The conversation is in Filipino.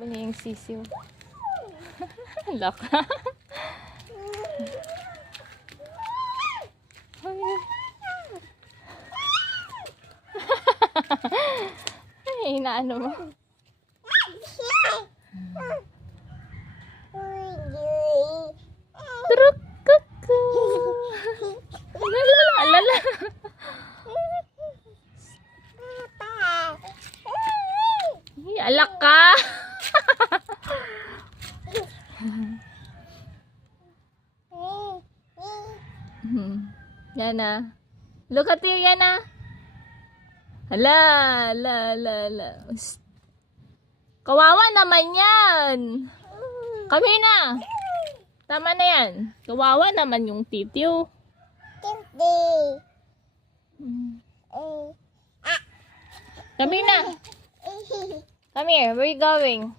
Takbo niya yung sisiw. Laka. Ay, inaano mo. Truk, kuku. Alala, alala. Ay, alak ka. Yana. Look at you, Yana. Hala, hala, hala, hala. Kawawa naman yan. Kami na. Tama na yan. Kawawa naman yung titiw. Kami na. Come here. Where are you going?